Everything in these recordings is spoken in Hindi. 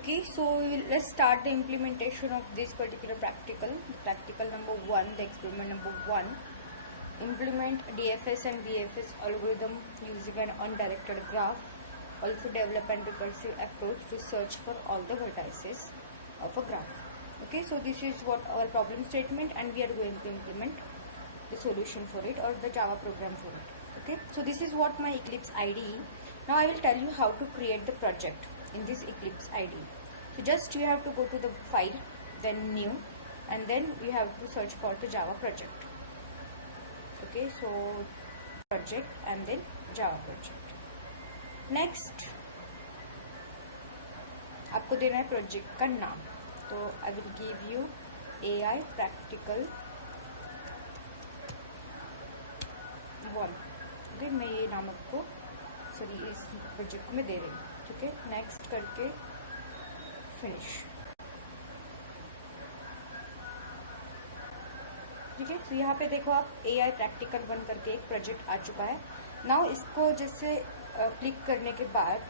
Okay, so let's start the implementation of this particular practical. Practical number 1, the experiment number 1. Implement DFS and BFS algorithm using an undirected graph. Also develop a recursive approach to search for all the vertices of a graph. Okay, so this is what our problem statement, and we are going to implement the solution for it or the Java program for it. Okay, so this is what my Eclipse IDE. Now I will tell you how to create the project in this Eclipse IDE. So just you have to go to the file, then new, and then we have to search for the Java project. Okay, so project and then Java project. Next आपको देना है प्रोजेक्ट का नाम. तो I will give you AI practical 1. Okay, मैं ये नाम आपको इस प्रोजेक्ट को मैं दे रही हूँ. ठीक है, नेक्स्ट करके फिनिश. ठीक है, तो यहाँ पे देखो आप AI प्रैक्टिकल 1 करके एक प्रोजेक्ट आ चुका है. नाउ इसको जैसे क्लिक करने के बाद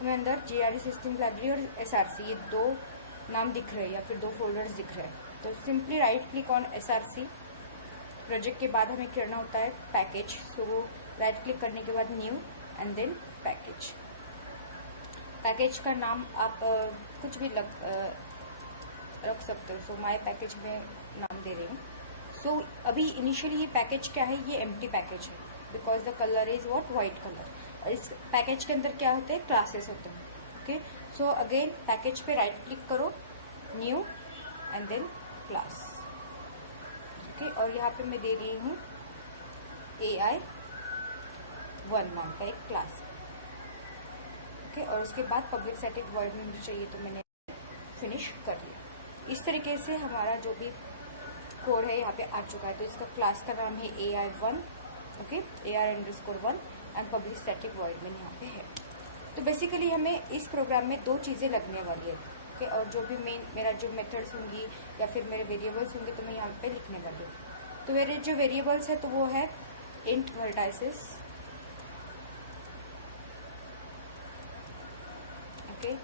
हमें अंदर JRE सिस्टम लाइब्रेरी और SRC ये दो नाम दिख रहे हैं या फिर दो फोल्डर्स दिख रहे हैं. तो simply write click on SRC. Project के बाद हमें करना होता है पैकेज. सो वो राइट क्लिक करने के बाद new and then package. Package का नाम आप कुछ भी रख सकते हो. सो माय पैकेज में नाम दे रही हूँ. सो अभी इनिशियली ये पैकेज क्या है, ये एम्प्टी पैकेज है because the colour is what white colour. और इस पैकेज के अंदर क्या होते हैं, क्लासेस होते हैं. ओके, सो अगेन पैकेज पे राइट क्लिक करो, new and then class. Okay, और यहाँ पे मैं दे रही हूँ AI1 नाम का एक क्लास. ओके, और उसके बाद पब्लिक स्टैटिक वॉइड में मुझे चाहिए तो मैंने फिनिश कर लिया. इस तरीके से हमारा जो भी कोड है यहाँ पे आ चुका है. तो इसका क्लास का नाम है AI1. Okay, AR_1 and public static void में यहाँ पे है. तो बेसिकली हमें इस प्रोग्राम में दो चीज़ें लगने वाली है. ओके, और जो भी मेरा जो मेथड्स होंगी या फिर मेरे वेरिएबल्स होंगे तो मैं यहाँ पे लिखने वाली हूँ. तो मेरे जो वेरिएबल्स है तो वो है इंट वर्टाइसेस. ओके,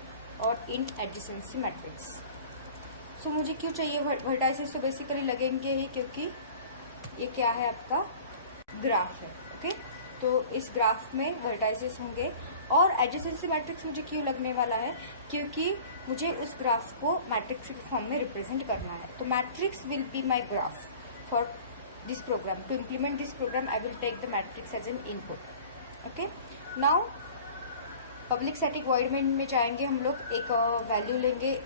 और इंट एडजेसेंसी मैट्रिक्स. सो मुझे क्यों चाहिए वर्टाइसेस, तो बेसिकली लगेंगे ही क्योंकि ये क्या है, आपका ग्राफ है. ओके, तो इस ग्राफ में वर्टाइसेस होंगे. और एडजेसेंसी मैट्रिक्स मुझे क्यों लगने वाला है, क्योंकि मुझे उस ग्राफ को मैट्रिक्स के फॉर्म में रिप्रेजेंट करना है. तो matrix will be my graph for this program. To implement this program I will take the matrix as an input. Okay, now public static void में जाएंगे हम लोग. एक वैल्यू लेंगे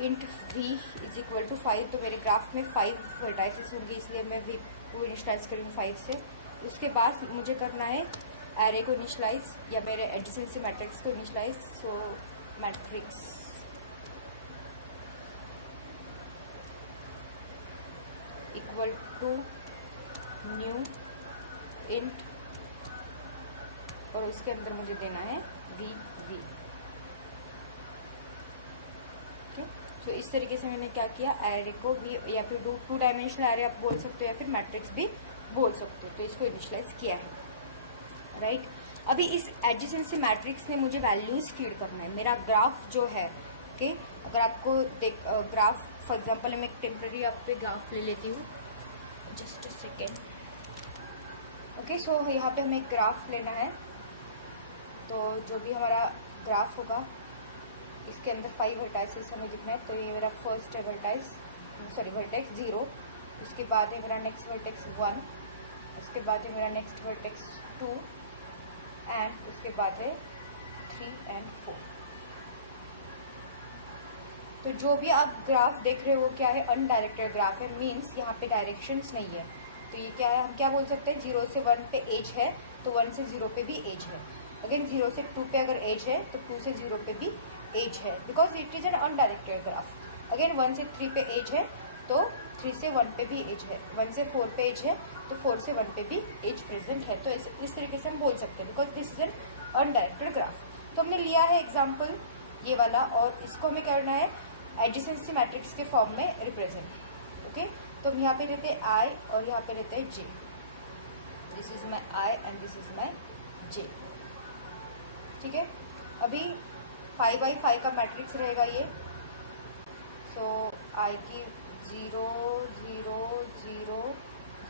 int v is equal to 5. तो मेरे ग्राफ में 5 वर्टाइसेस होंगे, इसलिए मैं v को इनिशलाइज करूँगी 5 से. उसके बाद मुझे करना है एरे को इनिशलाइज या मेरे एडजेसेंसी मैट्रिक्स को initialize. So matrix equal to new int और उसके अंदर मुझे देना है v. ठीक, तो इस तरीके से मैंने क्या किया, एरे को भी या फिर 2 डायमेंशनल एरे आप बोल सकते हो या फिर मैट्रिक्स भी बोल सकते हो. तो इसको इनिशलाइज किया है. राइट, अभी इस एडजेसेंसी मैट्रिक्स में मुझे वैल्यूज फीड करना है. मेरा ग्राफ जो है, ओके, अगर आपको ग्राफ फॉर एग्जांपल मैं एक टेम्पररी आप पे ग्राफ ले लेती हूँ. Just a second. ओके, सो यहाँ पे हमें एक ग्राफ लेना है. तो जो भी हमारा ग्राफ होगा इसके अंदर 5 वर्टाइसेस हमें दिखना है. तो ये मेरा फर्स्ट है वर्टेक्स 0. उसके बाद है मेरा नेक्स्ट वर्टेक्स 1. उसके बाद है मेरा नेक्स्ट वर्टेक्स 2 एंड उसके बाद है 3 एंड 4. तो जो भी आप ग्राफ देख रहे हो क्या है, अनडायरेक्टेड ग्राफ है. मीन्स यहाँ पे डायरेक्शंस नहीं है. तो ये क्या है, हम क्या बोल सकते हैं, 0 से 1 पे एज है तो 1 से 0 पे भी एज है. अगेन 0 से 2 पे अगर एज है तो 2 से 0 पे भी एज है, because it is an undirected graph. Again 1 से 3 पे एज है तो 3 से 1 पे भी एज है. 1 से 4 पे एज है तो 4 से 1 पे भी एज प्रेजेंट है. तो इस तरीके से हम बोल सकते हैं because this is an undirected graph. तो हमने लिया है एग्जाम्पल ये वाला और इसको हमें करना है एडजेसेंसी मैट्रिक्स के फॉर्म में रिप्रेजेंट. ओके, तो हम यहाँ पे लेते हैं आई और यहाँ पे लेते हैं J. This is my I and this is my J. ठीक है, अभी 5x5 का मैट्रिक्स रहेगा ये। सो आई की 0 0 0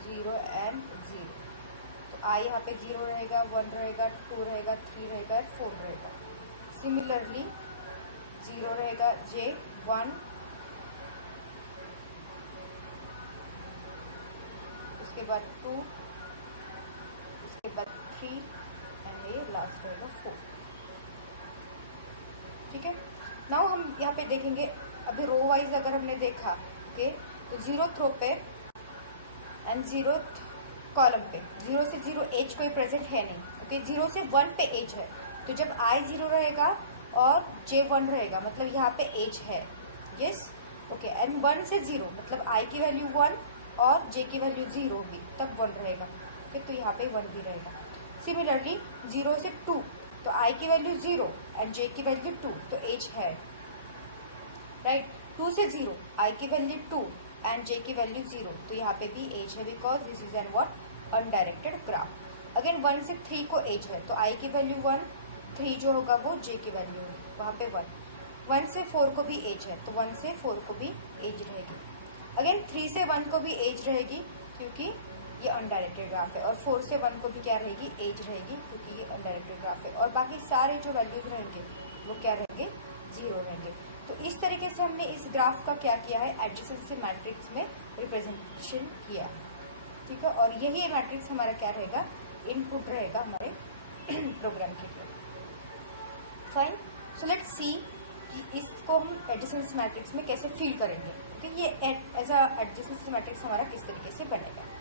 0 एंड 0, तो आई यहाँ पे 0 रहेगा, 1 रहेगा, 2 रहेगा, 3 रहेगा, 4 रहेगा। सिमिलरली 0 रहेगा J 1, उसके बाद 2, उसके बाद 3 एंड ये लास्ट रहेगा 4। ठीक है, नाउ हम यहाँ पे देखेंगे अभी रो वाइज अगर हमने देखा ओके, तो 0th रो पे एंड 0th कॉलम पे 0 से 0 एज कोई प्रेजेंट है नहीं। ओके, 0 से 1 पे एज है, तो जब I 0 रहेगा और J 1 रहेगा मतलब यहाँ पे एज है। यस, ओके, एंड 1 से 0 मतलब I की वैल्यू 1 और J की वैल्यू 0 होगी, तब 1 रहेगा। ओके, तो यहाँ पे 1 भी रहेगा। सिमिलरली 0 से 2 तो I की वैल्यू 0 एंड J की वैल्यू 2, तो एज है, राइट। 2 से 0 I की वैल्यू 2 एंड J की वैल्यू 0, तो यहाँ पे भी एज है because this is an what undirected graph. Again 1 से 3 को एज है, तो I की वैल्यू 1, 3 जो होगा वो J की वैल्यू होगी, वहाँ पे 1। 1 से 4 को भी एज है, तो 1 से 4 को भी एज रहेगी। अगेन 3 से 1 को भी एज रहेगी क्योंकि ये अनडायरेक्टेड ग्राफ है, और 4 से 1 को भी क्या रहेगी, एज रहेगी क्योंकि ये अनडायरेक्टेड ग्राफ है। और बाकी सारे जो वैल्यूज रहेंगे वो क्या रहेंगे, 0 रहेंगे। तो इस तरीके से हमने इस ग्राफ का क्या किया है, एडजेसेंसी मैट्रिक्स में रिप्रेजेंटेशन किया है। ठीक है, और यही मैट्रिक्स हमारा क्या रहेगा, इनपुट रहेगा हमारे प्रोग्राम के लिए। फाइन, सो लेट्स सी कि इसको हम एडजेसेंसी मैट्रिक्स में कैसे फिल करेंगे। ठीक है, ये एज अ एडजेसेंसी मैट्रिक्स हमारा किस तरीके से बनेगा।